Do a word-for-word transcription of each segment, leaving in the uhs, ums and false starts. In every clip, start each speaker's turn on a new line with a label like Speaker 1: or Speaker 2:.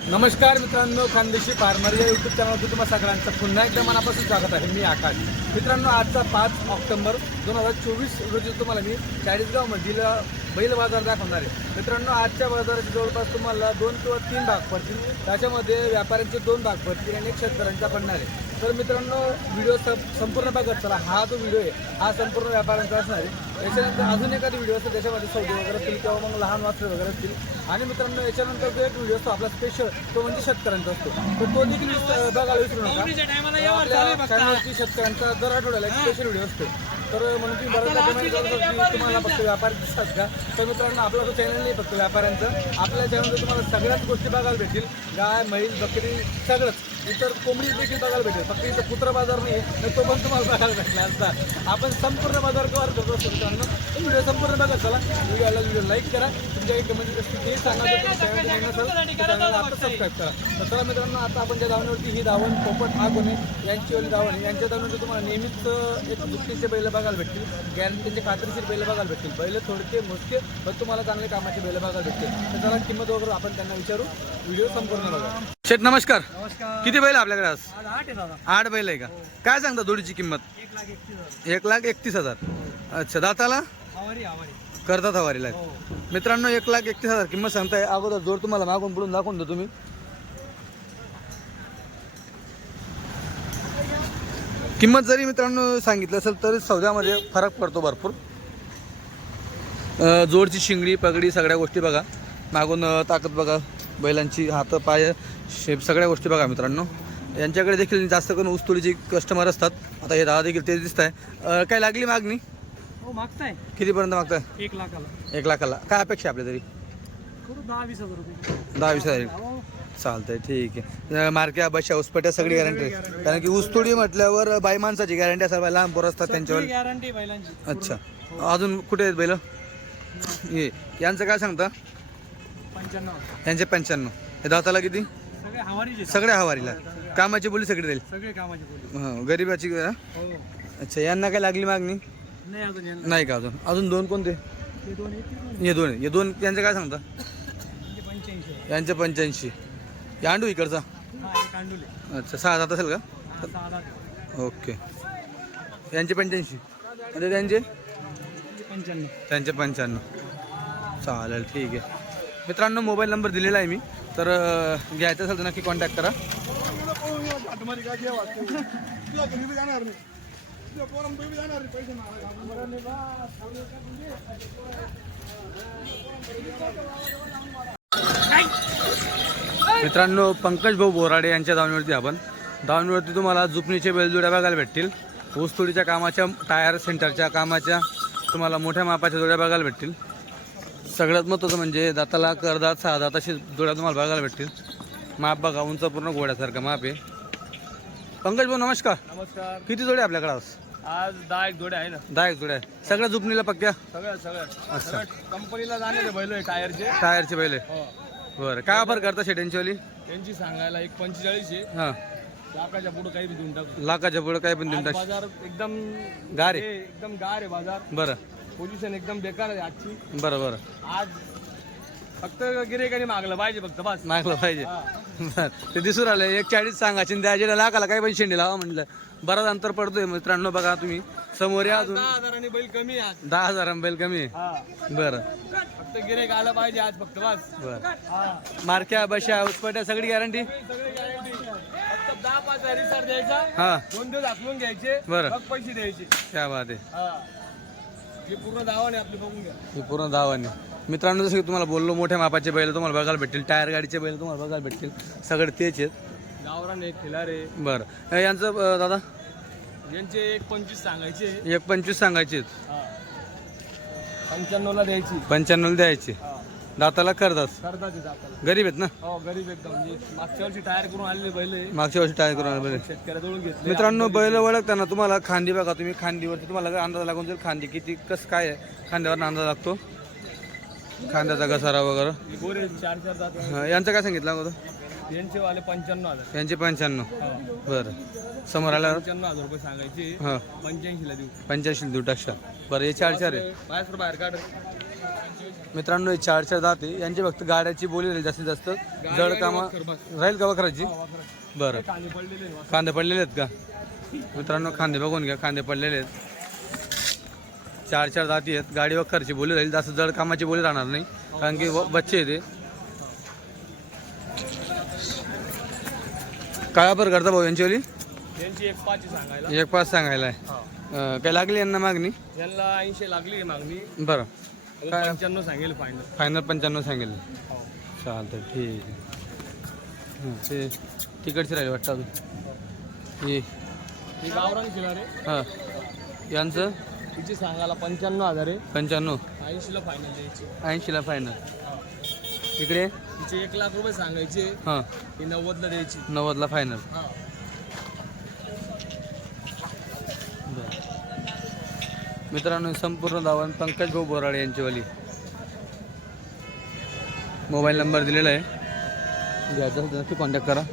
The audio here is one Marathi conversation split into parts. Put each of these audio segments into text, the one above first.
Speaker 1: नमस्कार मित्रांनो, खानदेशी फार्मर या यूट्यूब चॅनलवर तुम्हाला सगळ्यांचं पुन्हा एकदा मनापासून स्वागत आहे. मी आकाश. मित्रांनो, आजचा पाच ऑक्टोबर दोन हजार चोवीस रोजी तुम्हाला मी चाळीसगावमधील बैल बाजार दाखवणार आहे. मित्रांनो, आजच्या बाजाराचे जवळपास तुम्हाला दोन किंवा तीन भाग पडतील. त्याच्यामध्ये व्यापाऱ्यांचे दोन भाग पडतील आणि एक शेतकऱ्यांचा पडणार आहे. तर मित्रांनो, व्हिडिओ संपूर्ण बघत चला. हा जो व्हिडिओ आहे हा संपूर्ण व्यापाऱ्यांचा असणार आहे. याच्यानंतर अजून एखादी व्हिडिओ असेल त्याच्यामध्ये सौदे वगैरे असतील किंवा मग लहान वासरे वगैरे असतील. आणि मित्रांनो, याच्यानंतर जो एक व्हिडिओ असतो आपला स्पेशल, तो म्हणजे शेतकऱ्यांचा असतो. तर तो देखील बघायला विसरू नका. आपल्या चॅनलवरती शेतकऱ्यांचा दर आठवड्याला एक स्पेशल व्हिडिओ असतो. तर म्हणून तुम्ही बऱ्याचदा कमेंट करत असतो की तुम्हाला फक्त व्यापारी दिसतात का. तर मित्रांनो, आपला जो चॅनल नाही फक्त व्यापाऱ्यांचं. आपल्या चॅनलवर तुम्हाला सगळ्याच गोष्टी बघायला भेटतील. गाय, म्हैस, बकरी सगळंच. इतर कोंबडी देखील बघायला भेटेल. फक्त इथं कुत्रा बाजार नाही आहे, तो पण तुम्हाला बघायला भेटला असता. आपण संपूर्ण बाजार कव्हर करतो असतो. मित्रांनो, व्हिडिओ संपूर्ण बघा चला. व्हिडिओला व्हिडिओ लाईक करा. तुमच्या काही कमेंट असतील ते सांगा. चॅनलला आता सबस्क्राईब करा. तर चला मित्रांनो, आता आपण ज्या धावण्यावरती ही धावण पोपट हा कोणी यांचीवाली धावण आहे. यांच्या धावण्यावर तुम्हाला नेहमीच एक दुसरीचे बैल बघायला भेटतील. गॅरंटीचे खात्रीशीर बैल बघायला भेटतील. बैल थोडके मोजके पण तुम्हाला चांगले कामाचे बैल बघायला भेटतील. तर चला किंमत वगैरे आपण त्यांना विचारू. व्हिडिओ संपूर्ण बघा. शेठ नमस्कार. किती बैल आपल्याकडे आज? आठ बैल आहे का? काय सांगता जोडीची किंमत? एक लाख एकतीस हजार. अच्छा, दाताला करतात हवारीला. मित्रांनो, एक लाख एकतीस हजार किंमत सांगताय. अगोदर जोड तुम्हाला मागून पुढून दाखवून दो तुम्ही. किंमत जरी मित्रांनो सांगितलं असेल तरी सौद्यामध्ये फरक पडतो भरपूर. जोडची शिंगडी पगडी सगळ्या गोष्टी बघा. मागून ताकद बघा, बैलांची हात पाय शेप सगळ्या गोष्टी बघा. मित्रांनो, यांच्याकडे देखील जास्त करून ऊसतोडीचे कस्टमर असतात. आता हे दादा देखील तेच दिसत आहे. काय लागली मागणी?
Speaker 2: हो, मागताय.
Speaker 1: कितीपर्यंत मागताय?
Speaker 2: एक लाखाला.
Speaker 1: एक लाखाला. काय अपेक्षा आपल्या तरी?
Speaker 2: दहा वीस हजार रुपये.
Speaker 1: दहा वीस हजार चालतंय, ठीक आहे. मार्क्या बशा उसपट्या सगळी गॅरंटी. कारण की ऊसतोडी म्हटल्यावर बाई माणसाची गॅरंटी असाल. बाई लहान पोरं असतात त्यांच्यावर
Speaker 2: गॅरंटी बैलांची.
Speaker 1: अच्छा, अजून कुठे आहेत बैल? हे यांचं काय सांगता?
Speaker 2: पंच्याण्णव.
Speaker 1: यांचे पंच्याण्णव. हे दाताला किती?
Speaker 2: सगळे हवारीचे.
Speaker 1: सगळ्या हवारीला. कामाची बोली सगळी राहील.
Speaker 2: सगळे कामाचे बोली.
Speaker 1: हां, गरीबाची.
Speaker 2: हो.
Speaker 1: अच्छा, यांना काय लागली मागणी?
Speaker 2: नाही अजून यांना.
Speaker 1: नाही का अजून? अजून दोन कोणते?
Speaker 2: हे दोन आहेत, ते दोन.
Speaker 1: हे दोन हे दोन यांचं काय सांगता?
Speaker 2: म्हणजे पंच्याऐंशी.
Speaker 1: यांचे पंच्याऐंशी. यांडू इकडचा?
Speaker 2: हा, हे कांडुले.
Speaker 1: अच्छा, सहा जात असेल का?
Speaker 2: हा, सहा लाख.
Speaker 1: ओके. यांचे पंच्याऐंशी आणि त्यांचे
Speaker 2: पंच्याण्णव.
Speaker 1: त्यांचे पंच्याण्णव. चालेल, ठीक आहे. मित्रांनो, मोबाईल नंबर दिलेला आहे मी. तर घ्यायचं असेल तर नक्की कॉन्टॅक्ट करा. मित्रांनो, पंकज भाऊ बोराडे यांच्या धावणीवरती आपण धावणीवरती तुम्हाला जुपणीचे बैलजोड्या बघायला भेटतील. ऊसतोडीच्या कामाच्या, टायर सेंटरच्या कामाच्या तुम्हाला मोठ्या मापाच्या जोड्या बघायला भेटतील. सगळ्यात महत्त्वाचं म्हणजे दाताला करदात सहा दात अशी जोड्या तुम्हाला बघायला भेटतील. माप बघा, उंच पूर्ण घोड्यासारखं माप आहे. पंकज भाऊ नमस्कार.
Speaker 2: नमस्कार.
Speaker 1: किती जोड्या आपल्याकडे आज?
Speaker 2: आज दहा एक जोड्या आहे ना.
Speaker 1: दहा एक जोड्या आहे. सगळ्या जुपणीला पक्क्या?
Speaker 2: सगळ्या सगळ्या.
Speaker 1: अच्छा,
Speaker 2: कंपनीला जाणारे बैल आहे टायरचे.
Speaker 1: टायरचे बैल आहे.
Speaker 2: हो.
Speaker 1: बरं, काय ऑफर करता शेट्यांचीवाली?
Speaker 2: यांची सांगायला एक पंचेचाळीस आहे.
Speaker 1: हां,
Speaker 2: लाखाच्या पुढे काही बी देऊन टाकू.
Speaker 1: लाखाच्या पुढे काय पण देऊन टाक.
Speaker 2: बाजार एकदम
Speaker 1: गार आहे.
Speaker 2: हे एकदम गार आहे बाजार.
Speaker 1: बरं
Speaker 2: पोझिशन एकदम बेकार आहे आजची.
Speaker 1: बरं बरं.
Speaker 2: आज फक्त गिरेकाने मागलं पाहिजे फक्त बस.
Speaker 1: मागलं पाहिजे.
Speaker 2: हा.
Speaker 1: बरं, ते दिसून आलं. एक चाळीस सांगायचे द्यायचे लाखाला काही पण शेंडी लावा म्हटलं. बराच अंतर पडतोय. मित्रांनो बघा तुम्ही समोर या. अजून
Speaker 2: दहा हजारांनी बैल कमी आहे आज.
Speaker 1: दहा हजार बैल कमी आहे.
Speaker 2: हा.
Speaker 1: बरं
Speaker 2: फक्त गिरेक आलं पाहिजे आज फक्त बस.
Speaker 1: बरं.
Speaker 2: हा.
Speaker 1: मार्क्या बशा उसपट्या सगळी गॅरंटी?
Speaker 2: सगळी गॅरंटी. फक्त दहा पाच हजार रिसार द्यायचा.
Speaker 1: हां,
Speaker 2: दोन दिवस हाकलून घ्यायचे.
Speaker 1: बरं.
Speaker 2: मग पैसे द्यायचे.
Speaker 1: क्या बात आहे.
Speaker 2: हा. हे पूर्ण दावा नाही आपली, बघून घ्या.
Speaker 1: हे पूर्ण धावाने. मित्रांनो, जसं की तुम्हाला बोललो, मोठ्या मापाचे बैल तुम्हाला बघायला भेटतील. टायर गाडीचे बैल तुम्हाला बघायला भेटतील. सगळे तेच आहेत.
Speaker 2: गावरान आहे, खिलारे.
Speaker 1: बरं, हे यांचं अं, दादा
Speaker 2: यांचे एक पंचवीस सांगायचे.
Speaker 1: एक पंचवीस सांगायचे.
Speaker 2: हा. पंच्याण्णवला द्यायची.
Speaker 1: पंच्याण्णव द्यायचे.
Speaker 2: हा.
Speaker 1: दाताला करतात.
Speaker 2: करतात ते दाताला.
Speaker 1: गरीब आहेत ना?
Speaker 2: हो, गरीब एकदम. म्हणजे मागच्या वर्षी टायर करून आलेले बैल आहे.
Speaker 1: मागच्या वर्षी टायर करून बैल.
Speaker 2: शेतकऱ्याजवळून घेतले.
Speaker 1: मित्रांनो, बैल ओळखताना तुम्हाला खांदी बघा. तुम्ही खांदीवरती तुम्हाला अंदाज लागून जाईल खांदी किती कसं काय आहे. खांद्यावर अंदाज लागतो. खांद्याचा घसारा वगैरे.
Speaker 2: गोरे चार चार दात.
Speaker 1: हां, यांचं काय सांगितलं अगोदर?
Speaker 2: यांचे वाले पंच्याण्णव हजार.
Speaker 1: यांचे पंच्याण्णव.
Speaker 2: हा.
Speaker 1: बरं, समोर आल्यावर
Speaker 2: पंच्याण्णव हजार रुपये सांगायचे.
Speaker 1: हां,
Speaker 2: पंच्याऐंशीला देऊ.
Speaker 1: पंच्याऐंशी देऊ टाक्षा. बरं, हे चार चार आहे.
Speaker 2: बाहेर बाहेर काढ.
Speaker 1: मित्रांनो हे चार चार दात आहे, यांची फक्त गाड्याची बोली राहील जास्तीत जास्त. जड कामा राहील का वखराची? बरं.
Speaker 2: कांदे पडलेले
Speaker 1: खांदे पडलेले आहेत का मित्रांनो? खांदे बघून घ्या, खांदे पडलेले आहेत. चार चार दाती आहेत, गाडी वखरची बोली राहील, जास्त जड कामाची बोली राहणार नाही कारण की व- बच्चे आहे ते. काय वापर करता भाऊ यांची वाली?
Speaker 2: यांची एक पाच आहे सांगायला.
Speaker 1: एक पाच सांगायला आहे.
Speaker 2: हा.
Speaker 1: अं, काय लागली यांना मागणी?
Speaker 2: यांना ऐंशी लागली आहे मागणी.
Speaker 1: बरं.
Speaker 2: काय पंच्याण्णव सांगेल फायनल.
Speaker 1: फायनल पंच्याण्णव सांगेल. चालतं ठीक आहे. हं, ते तिकडचे राहिले वाटतं अजून. हे
Speaker 2: ही गावरान खिलार आहे.
Speaker 1: हां यांचं
Speaker 2: तिची सांगायला पंच्याण्णव हजार आहे.
Speaker 1: पंच्याण्णव
Speaker 2: ऐंशीला फायनल द्यायची.
Speaker 1: ऐंशीला फायनल.
Speaker 2: हा.
Speaker 1: इकडे
Speaker 2: तिचे एक लाख रुपये सांगायचे.
Speaker 1: हां
Speaker 2: ही नव्वदला द्यायची.
Speaker 1: नव्वदला फायनल.
Speaker 2: हा.
Speaker 1: मित्रांनो संपूर्ण धावण पंकज भाऊ बोराडे यांचीवाली. मोबाईल नंबर दिलेला आहे, घ्यायचा असेल तर नक्की कॉन्टॅक्ट करा.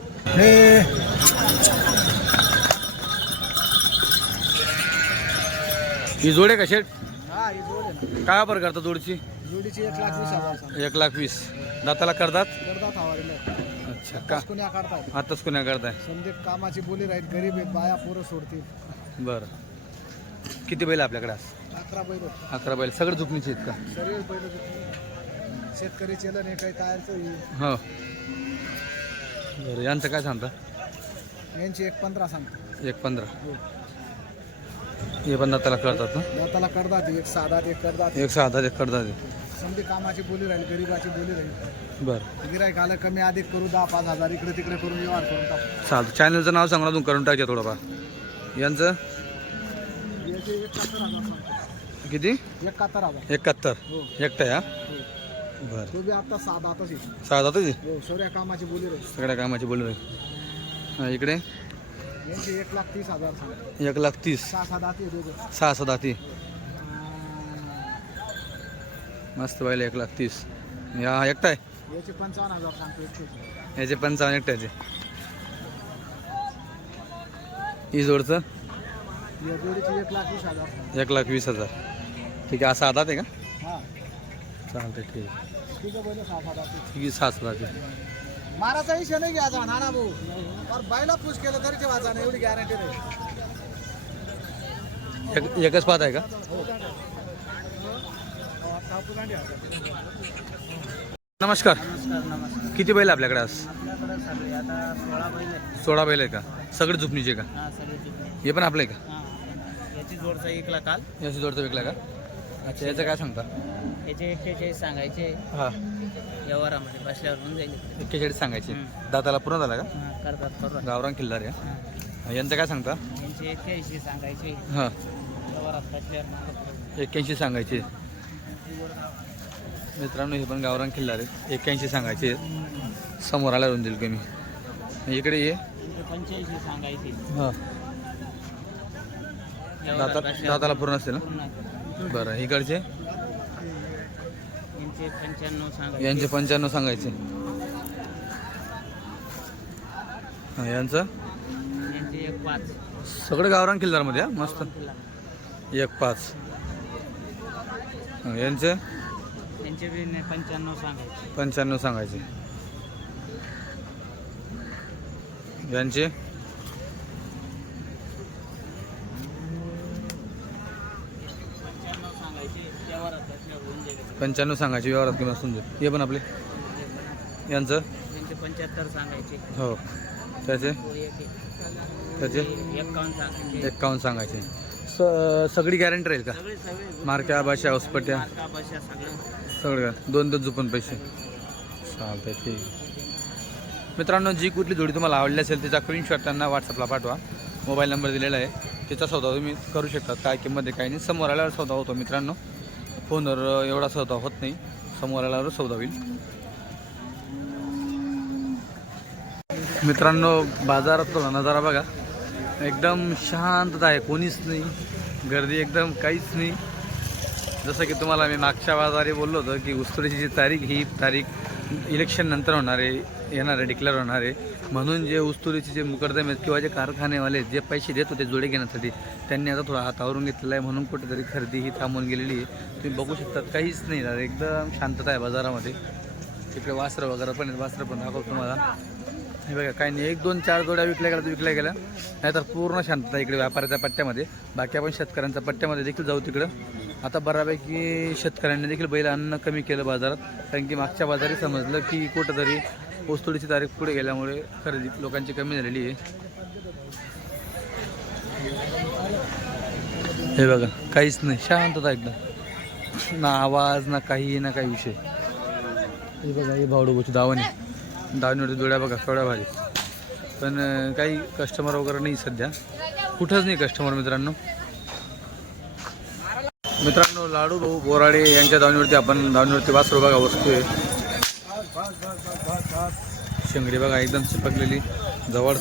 Speaker 1: ही जोडे का शेट?
Speaker 2: हा ही जोड आहे ना.
Speaker 1: काय वापर करता जोडची?
Speaker 2: जोडीची एक लाख वीस हजार सांग.
Speaker 1: एक लाख वीस. दाताला करतात?
Speaker 2: करतात हवारीला.
Speaker 1: अच्छा का
Speaker 2: कुण्या काढताय.
Speaker 1: आताच कुण्या करताय?
Speaker 2: समजे कामाची बोली राहील. गरीब आहेत, बाया पोरं सोडतील.
Speaker 1: बरं. किती बैल आपल्याकडे आज?
Speaker 2: अकरा बैल
Speaker 1: अकरा बैल. सगळे झुकणीचे आहेत का?
Speaker 2: सर्व बैल शेतकरी चलन हे काही टायरचं.
Speaker 1: हो. बरं यांचं काय सांगता?
Speaker 2: यांची एक पंधरा सांगतो.
Speaker 1: एक पंधरा. हे पण दाताला करतात ना?
Speaker 2: दाताला करतात. एक साधा एक करतात.
Speaker 1: एक सहा हजार एक करतात.
Speaker 2: समजे कामाची बोली राहील, गरीबाची बोली राहील.
Speaker 1: बरं
Speaker 2: गिराईक आलं कमी अधिक करू, दहा पाच हजार इकडे तिकडे करून व्यवहार करून टाकू.
Speaker 1: चालतं. चॅनलचं नाव सांगा, तुम्ही करून टाकते थोडंफार. यांचं
Speaker 2: याचे एकाहत्तर हजार सांगतो.
Speaker 1: किती?
Speaker 2: एकाहत्तर हजार.
Speaker 1: एकाहत्तर.
Speaker 2: हो
Speaker 1: एकटा आहे हा?
Speaker 2: हो.
Speaker 1: बरं.
Speaker 2: तो बी आता साधा आताच येईल.
Speaker 1: सहा जातं
Speaker 2: हो सौर्या कामाची बोली राहील.
Speaker 1: सगळ्या कामाची बोलू राहील. हां इकडे
Speaker 2: यांची एक लाख तीस हजार सांगतो.
Speaker 1: एक लाख तीस.
Speaker 2: सहा सात आती दोघं.
Speaker 1: सहा सहा दाती. मस्त व्हायला एक लाख तीस. या एकटा आहे.
Speaker 2: याचे पंचावन्न हजार सांगतो. एकशे
Speaker 1: याचे पंचावन्न एकट्याचे. ही जोडचं
Speaker 2: या जोडीची एक लाख वीस हजार सांगतो.
Speaker 1: एक लाख वीस हजार. ठीक आहे. असं आधात आहे का?
Speaker 2: हा
Speaker 1: चालतं ठीक आहे.
Speaker 2: ठीक आहे. बैल सहा सात आती.
Speaker 1: ठीक आहे. सहा सात
Speaker 2: माराचा विषय नाही घ्यायचा नाना भाऊ. पर बायला पुश केलं तरी ते वाचा नाही, एवढी गॅरंटी नाही.
Speaker 1: एक एकच पाहत आहे का? नमस्कार.
Speaker 2: नमस्कार नमस्कार.
Speaker 1: किती बैल आपल्याकडे आज?
Speaker 2: आपल्याकडे सगळे आता सोळा बैल आहेत.
Speaker 1: सोळा बैल आहे का? सगळे झुपणीचे का?
Speaker 2: हा सगळे जिंकले.
Speaker 1: हे पण आपलं आहे का?
Speaker 2: हा याची जोडचा एक लाख काल.
Speaker 1: याची जोडचं विकला का? अच्छा याचं काय सांगता?
Speaker 2: याचे एक्केचाळीस सांगायचे.
Speaker 1: हां
Speaker 2: व्यवहारामध्ये बसल्यावर होऊन जाईल.
Speaker 1: एक्केचाळीस सांगायचे.
Speaker 2: हम्म.
Speaker 1: दाताला पूर्ण झाला का?
Speaker 2: हा करतात करून.
Speaker 1: गावरान किल्लार आहे.
Speaker 2: हा.
Speaker 1: यांचं काय सांगता?
Speaker 2: यांचे एक्क्याऐंशी सांगायचे.
Speaker 1: हां
Speaker 2: व्यवहारात बसल्यावर
Speaker 1: एक्क्याऐंशी सांगायचे. मित्रांनो हे पण गावरान किल्लार आहे. एक्क्याऐंशी सांगायचे. समोर आला रुंद देईल कमी. इकडे ये.
Speaker 2: यांचे पंच्याऐंशी सांगायचे.
Speaker 1: हां दाता दाताला पूर्ण असेल ना?
Speaker 2: पूर्ण.
Speaker 1: बरं इकडचे
Speaker 2: यांचे पंच्याण्णव सांगायचे.
Speaker 1: यांचे पंच्याण्णव सांगायचे. हां यांचं
Speaker 2: यांचे एक पाच.
Speaker 1: सगळं गावरान किल्लारमध्ये हा मस्त. एक पाच. हां यांचे
Speaker 2: यांचे बी ने- पंच्याण्णव सांगायचे.
Speaker 1: पंच्याण्णव सांगायचे. यांचे
Speaker 2: पंच्याण्णव सांगायचे. व्यवहारात बसल्यावर होऊन जाईल.
Speaker 1: पंच्याण्णव सांगायचे. व्यवहारात किंवा समजू. हे पण आपले यांचं
Speaker 2: यांचे पंच्याहत्तर सांगायचे.
Speaker 1: हो त्याचे
Speaker 2: तो एक आहे.
Speaker 1: त्याचे
Speaker 2: एकावन्न सांगायचे.
Speaker 1: एक्कावन्न सांगायचे. स सगळी गॅरंटी राहील का?
Speaker 2: सगळे सगळे
Speaker 1: मार्क्या भाषा औसपट्या
Speaker 2: मार्का भाषा सगळं.
Speaker 1: सगळं का? दोन दोन झुपन पैसे. चालतंय ठीक. मित्रांनो जी कुठली जोडी तुम्हाला आवडली असेल त्याचा स्क्रीनशॉट त्यांना व्हॉट्सअपला पाठवा. मोबाईल नंबर दिलेला आहे. त्याचा सौदा तुम्ही करू शकता. काय किंमत आहे काय नाही. समोर आल्यावर सौदा होतो मित्रांनो. फोनवर एवढा सौदा होत नाही. समोर आल्यावर सौदा होईल. मित्रांनो बाजारात नजारा बघा. एकदम शांतता आहे. कोणीच नाही. गर्दी एकदम काहीच नाही. जसं की तुम्हाला मी मागच्या बाजारी बोललो होतो की उस्तुडीची जी तारीख ही तारीख इलेक्शन नंतर होणार आहे. येणार आहे, डिक्लेअर होणार आहे. म्हणून जे ऊसतोडीचे जे मुकरदम आहेत किंवा जे कारखानेवाले जे पैसे देत होते जोडे घेण्यासाठी त्यांनी आता थोडा हातावरून घेतलेला आहे. म्हणून कुठेतरी खरेदी ही थांबून गेलेली आहे. तुम्ही बघू शकतात काहीच नाही झालं, एकदम शांतता आहे बाजारामध्ये. तिकडे वासरं वगैरे पण आहेत, वासरं पण दाखवतो तुम्हाला. हे बघा काही नाही, एक दोन चार जोड्या विकल्या गेल्या तर विकल्या गेल्या, नाहीतर पूर्ण शांतता इकडे व्यापाऱ्याच्या पट्ट्यामध्ये. बाकी आपण शेतकऱ्यांच्या पट्ट्यामध्ये देखील जाऊ तिकडं. आता बऱ्यापैकी शेतकऱ्यांनी देखील बैल आणणं कमी केलं बाजारात, कारण की मागच्या बाजारी समजलं की कुठंतरी ऊसतोडीची तारीख पुढे गेल्यामुळे खरेदी लोकांची कमी झालेली आहे. हे बघा काहीच नाही, शांतता एकदम, ना आवाज ना काही ना काही विषय. हे बघा हे भावडोबाची दावणी दावणीवरती जोड्या बघा केवढ्या भारी. पण काही कस्टमर वगैरे नाही सध्या, कुठंच नाही कस्टमर मित्रांनो. मित्रांनो लाडू भाऊ बोराडे यांच्या दावणीवरती आपण दावणीवरती वासरू बघा वस्तू आहे. शेंगडी बघा एकदम चिपकलेली जवळ.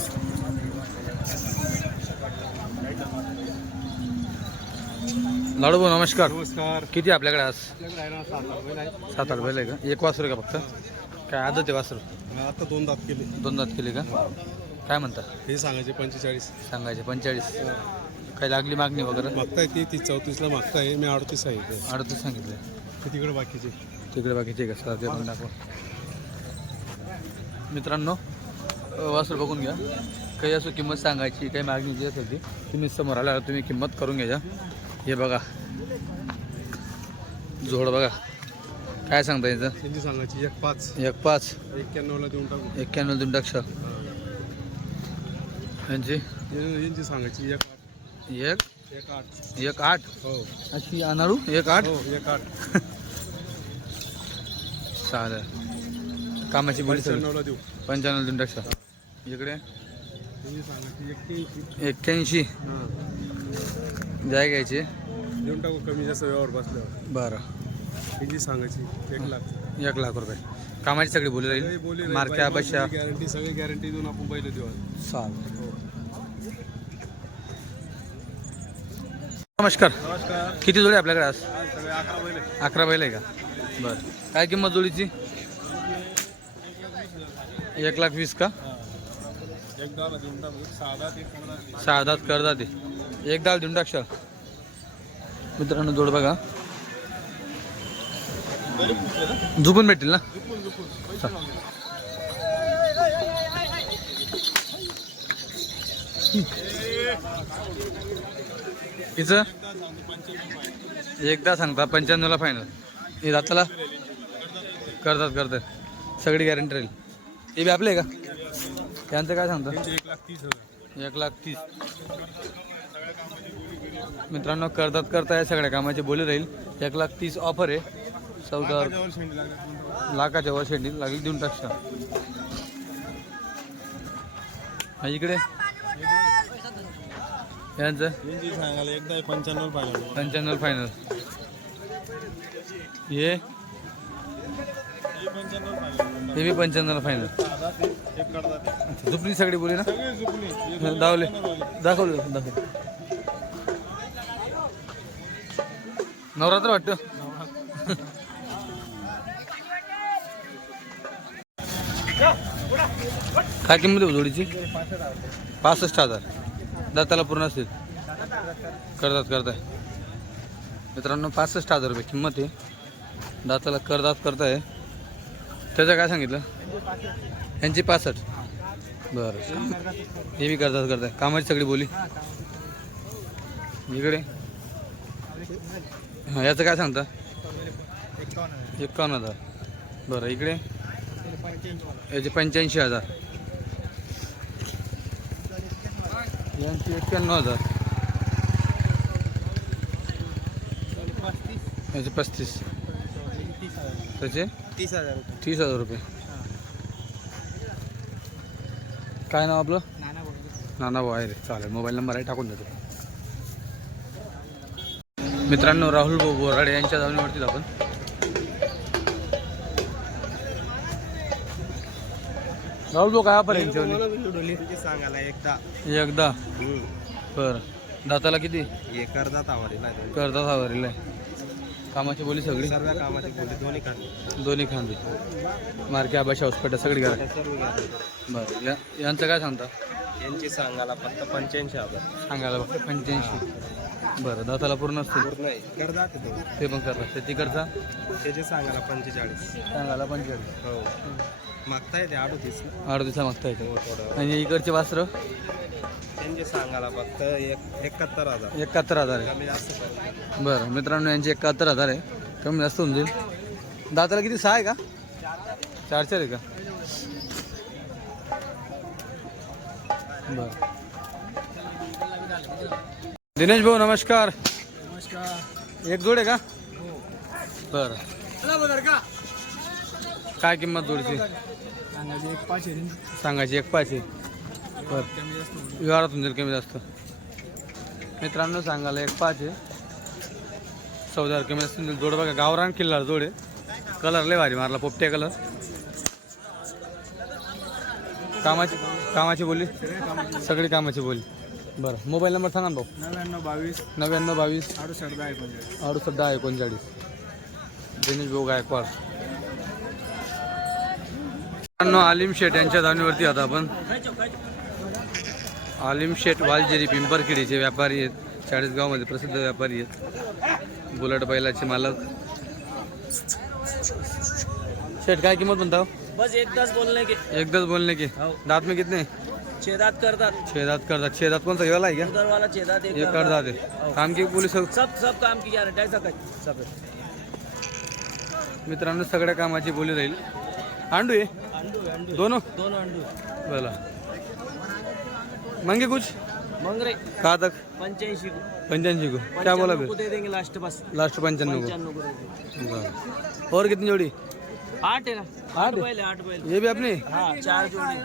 Speaker 1: लाडू भाऊ नमस्कार.
Speaker 2: नमस्कार.
Speaker 1: किती आपल्याकडे आज?
Speaker 2: आपल्याकडे
Speaker 1: सात आठ बैल आहे का? एक वासरू आहे का फक्त? काय आदत आहे वासरू?
Speaker 2: आता दोन दात केले.
Speaker 1: दोन दात केले का? काय म्हणता?
Speaker 2: हे सांगायचे पंचेचाळीस.
Speaker 1: सांगायचे पंचेचाळीस. काय लागली मागणी वगैरे?
Speaker 2: मागताय ती तीस चौतीसला मागताय, मी अडतीस सांगितले.
Speaker 1: अडतीस सांगितलं.
Speaker 2: तिकडे बाकीचे
Speaker 1: तिकडे बाकीचे का? सर ते पण दाखवा मित्रांनो. वासरू बघून घ्या, काही असो किंमत सांगायची, काही मागणी जी असेल ती तुम्ही समोर आल्यावर तुम्ही किंमत करून घ्या. हे बघा जोड बघा, काय सांगता याचं?
Speaker 2: त्यांची सांगायची एक पाच.
Speaker 1: एक पाच
Speaker 2: एक्क्याण्णवला देऊन टाकू.
Speaker 1: एक्क्याण्णव देऊन टाकशा. यांची
Speaker 2: यांची सांगायची एक
Speaker 1: एक
Speaker 2: एक आठ.
Speaker 1: एक आठ.
Speaker 2: हो
Speaker 1: अशी अनारू एक आठ.
Speaker 2: हो एक आठ.
Speaker 1: चालेल. कामाची बोली
Speaker 2: पंच्याण्णवला देऊ.
Speaker 1: पंच्याण्णव देऊन टाकशा. इकडे
Speaker 2: त्यांची सांगायची एक्क्याऐंशी.
Speaker 1: एक्क्याऐंशी जाय घ्यायचे.
Speaker 2: देऊन टाकू कमी जास्त व्यवहार बसल्यावर.
Speaker 1: बरं.
Speaker 2: त्यांची सांगायची एक लाख.
Speaker 1: एक लाख रुपये कामाची सगळी बोली राहील. मारक्या बशा
Speaker 2: गॅरंटी सगळी गॅरंटी देऊन आपण पहिले देऊ.
Speaker 1: चालेल. नमस्कार.
Speaker 2: नमस्कार.
Speaker 1: किती जोडी आपल्याकडे आज?
Speaker 2: सगळे अकरा बैल आहे.
Speaker 1: अकरा बैल आहे का? बरं. काय किंमत जोडीची? एक लाख वीस का?
Speaker 2: एक दहाला देऊन टाकू. सहा दात एक करदात.
Speaker 1: सहा दात करदा ते एक दाल देऊन टाकशा. मित्रांनो जोड बघा, झुपून भेटेल ना? तिचं एकदा सांगता पंच्याण्णवला फायनल. हे दाताला करतात करतात सगळी गॅरंटी राहील. हे बी आपले का? त्यांचं काय सांगता?
Speaker 2: एक लाख तीस हजार.
Speaker 1: एक लाख तीस. मित्रांनो करतात करताय सगळ्या कामाची बोली राहील. एक लाख तीस ऑफर आहे. चौदा लाखाच्या वर शेंडी लागली देऊन टाकशा. हा इकडे यांचं
Speaker 2: सांगायला एकदा पंच्याण्णव फायनल.
Speaker 1: पंच्याण्णव फायनल. हे हे बी पंच्याण्णव फायनल. झुपली सगळी बोली ना? दावले दाखवले दाखवले. नवरात्र वाटतं. काय किंमत आहे जोडीची? पासष्ट हजार. दाताला पूर्ण असेल. करदात करताय मित्रांनो पासष्ट हजार रुपये किंमत आहे. दाताला करदात करताय. त्याचं काय सांगितलं? यांची पासष्ट. बरं. हे बी करदात करताय. कामाची सगळी बोली. इकडे हां याचं काय सांगता? एकावन्न हजार. बरं. इकडे याचे पंच्याऐंशी हजार. यांची एक्क्याण्णव हजार. याचे पस्तीस. त्याचे
Speaker 2: तीस हजार.
Speaker 1: तीस हजार रुपये. काय नाव आपलं? नाना भाऊ आहे रे. चालेल. मोबाईल नंबर आहे टाकून देतो. मित्रांनो राहुल भाऊ बोराडे यांच्या दावणीवरती आपण राहुल भाऊ काय आपण
Speaker 2: सांगायला एकदा
Speaker 1: एकदा. बरं. दाताला किती?
Speaker 2: करदात आवडीला.
Speaker 1: करतात हवारीला आहे. कामाची बोली सगळी
Speaker 2: सर्व कामाची बोली दोन्ही खांदे
Speaker 1: दोन्ही खांदे मार्के आबाशा हॉस्पिटल सगळी घरा
Speaker 2: सर्व गाडी.
Speaker 1: बरं या यांचं काय सांगता
Speaker 2: यांची सांगायला फक्त पंच्याऐंशी हजार
Speaker 1: सांगायला फक्त पंच्याऐंशी बरं दाताला पूर्ण असतील
Speaker 2: पूर्ण आहे. करतात ते दोघं.
Speaker 1: ते पण करतात ते तिकडचा
Speaker 2: त्याचे सांगायला पंचेचाळीस.
Speaker 1: सांगायला पंचेचाळीस
Speaker 2: हो मागताय ते अडतीस.
Speaker 1: आठ दिवसा मागता येते
Speaker 2: हो थोडं.
Speaker 1: आणि इकडचे वास्त्र
Speaker 2: त्यांचे सांगायला फक्त एक एकाहत्तर हजार.
Speaker 1: एकाहत्तर हजार आहे
Speaker 2: कमी जास्त करू.
Speaker 1: बरं मित्रांनो यांचे एकाहत्तर हजार आहे कमी जास्त होऊन जाईल दाताला किती सहा आहे का चार चार आहे का बरं दिनेश भाऊ नमस्कार
Speaker 2: नमस्कार.
Speaker 1: एक जोड आहे का
Speaker 2: हो.
Speaker 1: बरं काय किंमत जोडची
Speaker 2: सांगायचे एक पाचशे.
Speaker 1: सांगायची एक पाचशे बरं
Speaker 2: कमी जास्त होईल.
Speaker 1: व्यवहारातून जाईल कमी जास्त मित्रांनो सांगायला एक पाच आहे चौदा कमी जास्त होऊन जाईल. जोड बघा गावरान किल्ला जोड आहे कलर लय भारी मारला पोपट्या कलर कामाची कामाची बोली सगळी कामाची बोली बरं मोबाईल नंबर सांगा ना भाऊ
Speaker 2: नव्याण्णव बावीस
Speaker 1: नव्याण्णव बावीस
Speaker 2: अडुसष्ट दहा एकोणचाळीस.
Speaker 1: अडुसष्ट दहा एकोणचाळीस दिनेश भाऊ गायकवाड मित्रांनो आलिम शेठ यांच्या दावणीवरती आता आपण आलिम शेठ वालजेरी पिंपरखेडीचे व्यापारी आहेत चाळीसगावमध्ये प्रसिद्ध व्यापारी आहेत बुलेट बैलाचे मालक शेठ काय किंमत म्हणता हो?
Speaker 3: बस एक दस बोलने के
Speaker 1: एक दस बोलने के
Speaker 3: हो.
Speaker 1: दांत में कितने
Speaker 3: छह दांत करतात
Speaker 1: छह दांत करतात छह दांत कौन सा ये वाला है क्या
Speaker 3: उधर वाला छह दांत एक
Speaker 1: ये
Speaker 3: करतात.
Speaker 1: कर दांत है
Speaker 3: हो.
Speaker 1: काम की पुलिस
Speaker 3: सब सब काम की गारंटी ऐसा काय सब है.
Speaker 1: मित्रांनो सगळ्या कामाची बोली राहील आंडू आहे
Speaker 3: अंडू अंडू
Speaker 1: दोनों
Speaker 3: दोनों अंडू
Speaker 1: बोला मांगे कुछ
Speaker 3: मंगरे
Speaker 1: कहाँ तक
Speaker 3: पंच्याऐंशी को
Speaker 1: पंचानवे को क्या बोला
Speaker 3: पंच्याण्णव को
Speaker 1: फिर
Speaker 3: दे देंगे लास्ट बस
Speaker 1: लास्ट पंचानवे को
Speaker 3: पंच्याण्णव को दे देंगे.
Speaker 1: बरं. और कितनी जोड़ी
Speaker 3: आठ है ना
Speaker 1: आठ?
Speaker 3: आठ बैल है, आठ बैल
Speaker 1: ये भी अपनी
Speaker 3: हाँ चार जोड़ी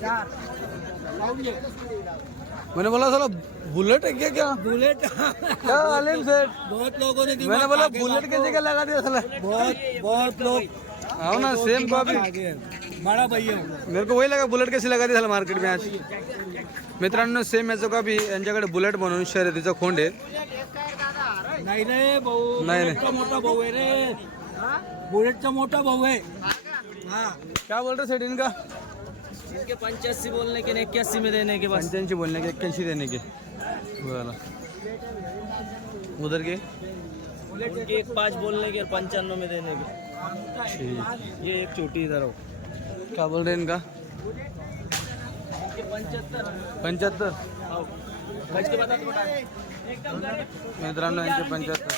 Speaker 1: मैंने बोला साला बुलेट है क्या क्या
Speaker 3: बुलेट
Speaker 1: क्या आलिम सेठ
Speaker 3: बहुत लोगों ने
Speaker 1: मैंने बोला बुलेट कैसे क्या लगा दिया साला
Speaker 3: बहुत बहुत लोग
Speaker 1: आओ ना सेम कॉपी
Speaker 3: बड़ा भैया
Speaker 1: मेरे को वही लगा बुलेट कैसे लगा दिया साला मार्केट में आज मित्रांनो सेम याचं कॉपी यांच्याकडे बुलेट बनवून शर्यतीचा खोंड आहे
Speaker 3: नाही रे भाऊ
Speaker 1: नाही, नाही.
Speaker 3: बुलेटचा मोठा भाऊ आहे रे बुलेटचा मोठा भाऊ है हाँ
Speaker 1: क्या बोल रहे सेठ इनका
Speaker 3: इनके पंचासी बोलने के इक्यासी में देने के बस
Speaker 1: पंचानवे बोलने के इक्यासी देने के बोला उधर के
Speaker 3: उनके एक पाँच बोलने के और पंचानवे में देने के
Speaker 1: ठीक
Speaker 3: ये एक छोटी इधर हो
Speaker 1: क्या बोल रहे हैं इनका
Speaker 3: पंचहत्तर
Speaker 1: पंच्याहत्तर
Speaker 3: बच के बता दो
Speaker 1: मित्रांनो यांचे पंच्याहत्तर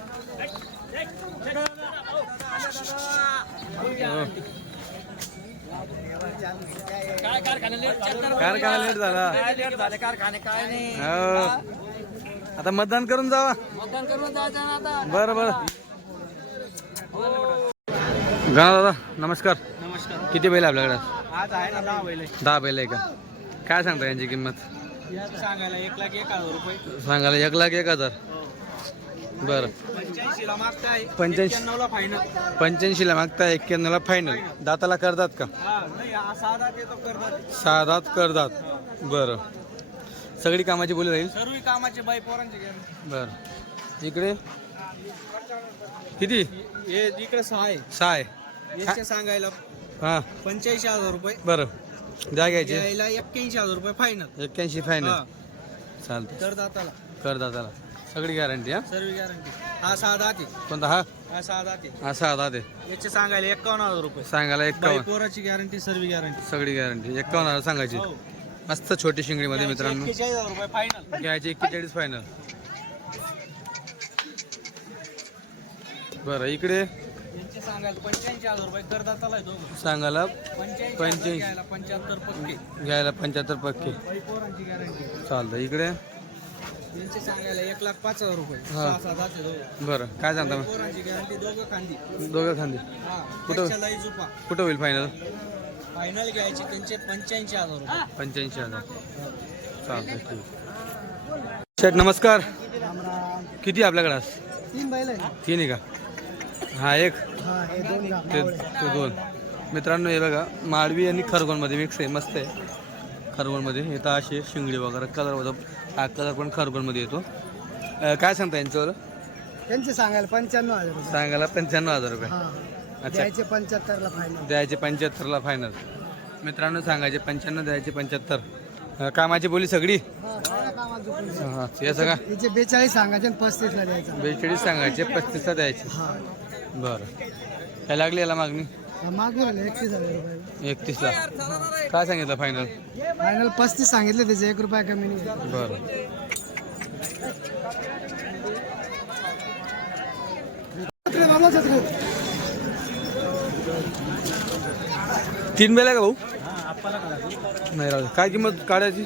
Speaker 1: हो. कारखाना लेट झाला
Speaker 3: लेट झाले कारखाने काय नाही
Speaker 1: हो. आता मतदान करून जावा
Speaker 3: मतदान करून जायचं ना आता
Speaker 1: बरं बरं गाणा दादा नमस्कार
Speaker 3: नमस्कार
Speaker 1: किती बैल आहे आपल्याकडे
Speaker 3: आज आहे ना दहा बैल
Speaker 1: दहा बैल आहे का काय सांगता यांची किंमत
Speaker 3: सांगायला एक लाख एक हजार रुपये
Speaker 1: सांगायला एक लाख एक हजार बरं
Speaker 3: पंच्याऐंशी ला मागताय
Speaker 1: पंच्याऐंशी
Speaker 3: ला फायनल
Speaker 1: पंच्याऐंशीला मागता एक्क्याण्णवला फायनल दाताला करतात का
Speaker 3: हा नाही हा साधा ते तो करतात
Speaker 1: सहा दात करतात बरं सगळी कामाची बोली राहील
Speaker 3: सर्व कामाचे बाई पोरांचे घ्या
Speaker 1: बरं इकडे किती
Speaker 3: हे इकडे सहा आहे
Speaker 1: सहा आहे
Speaker 3: याचे सांगायला
Speaker 1: हां
Speaker 3: पंच्याऐंशी हजार रुपये
Speaker 1: बरं द्या घ्यायचे
Speaker 3: यायला एक्क्याऐंशी हजार रुपये फायनल
Speaker 1: एक्क्याऐंशी फायनल चालतं
Speaker 3: तर दाताला
Speaker 1: कर दाताला सगळी गॅरंटी हा
Speaker 3: सर्व गॅरंटी हा सहा दाते
Speaker 1: कोणता हा
Speaker 3: हा सहा दाते
Speaker 1: हा सहा दात आहे
Speaker 3: याचे सांगायला एकावन्न हजार रुपये
Speaker 1: सांगायला
Speaker 3: बाई
Speaker 1: एक्कावन्न
Speaker 3: पोराची गॅरंटी सर्व गॅरंटी
Speaker 1: सगळी गॅरंटी एक्कावन्न हजार सांगायची मस्त छोटी शिंगडीमध्ये मित्रांनो
Speaker 3: एक्केचाळीस हजार रुपये फायनल
Speaker 1: घ्यायचे एक्केचाळीस फायनल बरं इकडे
Speaker 3: यांचे सांगायला पंच्याऐंशी हजार रुपये कर दाताला आहे दोघं
Speaker 1: सांगायला
Speaker 3: पंच्याऐंशी
Speaker 1: पंच्याऐंशी.
Speaker 3: घ्यायला पंच्याहत्तर पक्के
Speaker 1: घ्यायला पंच्याहत्तर पक्के
Speaker 3: बाई पोरांची गॅरंटी
Speaker 1: चालतं इकडे
Speaker 3: यांचे सांगायला एक लाख पाच हजार रुपये
Speaker 1: हा.
Speaker 3: सहा सात दाते दोघं
Speaker 1: बरं काय सांगता
Speaker 3: बाई
Speaker 1: मग
Speaker 3: पोरांची गॅरंटी दोघं खांदी
Speaker 1: दोघं खांदे
Speaker 3: हा
Speaker 1: कुठं?
Speaker 3: त्याच्या लई जुपा
Speaker 1: कुठं होईल फायनल
Speaker 3: फायनल घ्यायचे त्यांचे पंच्याऐंशी हजार रुपये
Speaker 1: पंच्याऐंशी हजार चालतं ठीक शेठ नमस्कार किती आपल्याकडे आज
Speaker 2: तीन बैल
Speaker 1: तीन आहे का हा एक
Speaker 2: हा हे दोन
Speaker 1: ते ते दोन मित्रांनो हे बघा माळवी आणि खरगोणमध्ये मिक्स आहे मस्त आहे खरगोणमध्ये येतं असे शिंगडी वगैरे कलर होतं हा कलर पण खरगोणमध्ये येतो अं, काय सांगता यांच्यावर
Speaker 2: त्यांचे सांगायला पंच्याण्णव हजार रुपये.
Speaker 1: सांगायला पंच्याण्णव हजार रुपये.
Speaker 2: हा
Speaker 1: अच्छा.
Speaker 2: द्यायचे पंच्याहत्तरला फायनल.
Speaker 1: द्यायचे पंच्याहत्तरला फायनल. मित्रांनो सांगायचे पंच्याण्णव, द्यायचे पंच्याहत्तर. अं, कामाची बोली सगळी. हां हे सगळं
Speaker 2: हिचे बेचाळीस सांगायचे आणि पस्तीसला द्यायचं.
Speaker 1: बेचाळीस सांगायचे, पस्तीसला द्यायचे.
Speaker 2: हा
Speaker 1: बरं. काय लागली याला मागणी?
Speaker 2: मागून राहिले एकतीस हजार रुपये.
Speaker 1: एकतीसला. काय सांगितलं फायनल?
Speaker 2: फायनल पस्तीस सांगितले, त्याचे एक रुपया कमी नाही.
Speaker 1: बरं. तीन बेला का भाऊ? नाही राहू दे. काय किंमत काढायची?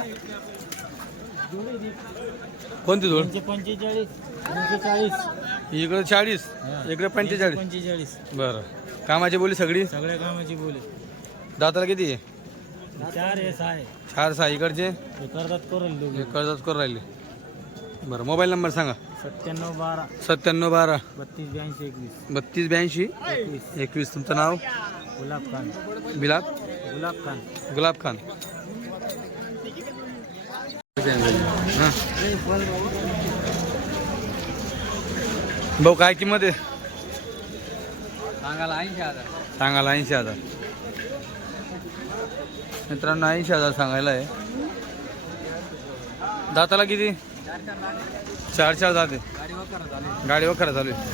Speaker 1: कोणती जोड?
Speaker 3: पंचेचाळीस पंचेचाळीस
Speaker 1: इकडे चाळीस, इकडे पंचेचाळीस.
Speaker 3: पंचेचाळीस
Speaker 1: बरं. कामाची बोली सगळी.
Speaker 3: सगळ्या कामाची बोली.
Speaker 1: दाताला किती आहे?
Speaker 3: चार हे सहा आहे.
Speaker 1: चार सहा. इकडचे
Speaker 3: करतात करून दोघे.
Speaker 1: कर्जात करून राहिले. बरं. मोबाईल नंबर सांगा.
Speaker 3: सत्त्याण्णव बारा
Speaker 1: सत्त्याण्णव बारा
Speaker 3: बत्तीस ब्याऐंशी एकवीस
Speaker 1: बत्तीस ब्याऐंशी
Speaker 3: एकवीस.
Speaker 1: एकवीस. तुमचं नाव?
Speaker 3: गुलाब खान.
Speaker 1: बिलाप
Speaker 3: गुलाब खान.
Speaker 1: गुलाब खान. हां भाऊ काय किंमत आहे?
Speaker 3: सांगायला ऐंशी हजार.
Speaker 1: सांगायला ऐंशी हजार. मित्रांनो ऐंशी हजार सांगायला आहे. दाताला किती? चार चार दाते.
Speaker 3: गाडी वगैरे झाली.
Speaker 1: गाडी वखरा चालू आहे.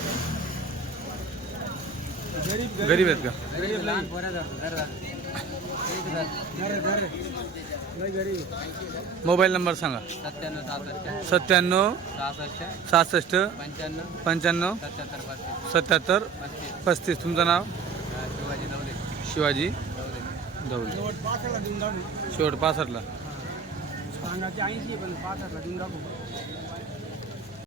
Speaker 1: गरीब आहेत का?
Speaker 3: गरीब लहान पोरं झालं.
Speaker 1: मोबाईल नंबर सांगा.
Speaker 3: सत्त्याण्णव सहासष्ट
Speaker 1: सत्त्याण्णव
Speaker 3: सहासष्ट
Speaker 1: सहासष्ट
Speaker 3: पंच्याण्णव
Speaker 1: पंच्याण्णव
Speaker 3: सत्याहत्तर पस्तीस
Speaker 1: सत्याहत्तर
Speaker 3: पस्तीस.
Speaker 1: पस्तीस. तुमचं नाव?
Speaker 3: शिवाजी दवले.
Speaker 1: शिवाजी
Speaker 3: दवले.
Speaker 1: दौले. शेवट पासष्टला.
Speaker 3: सांगायची ऐंशी पण पाच हजार देऊन टाकू.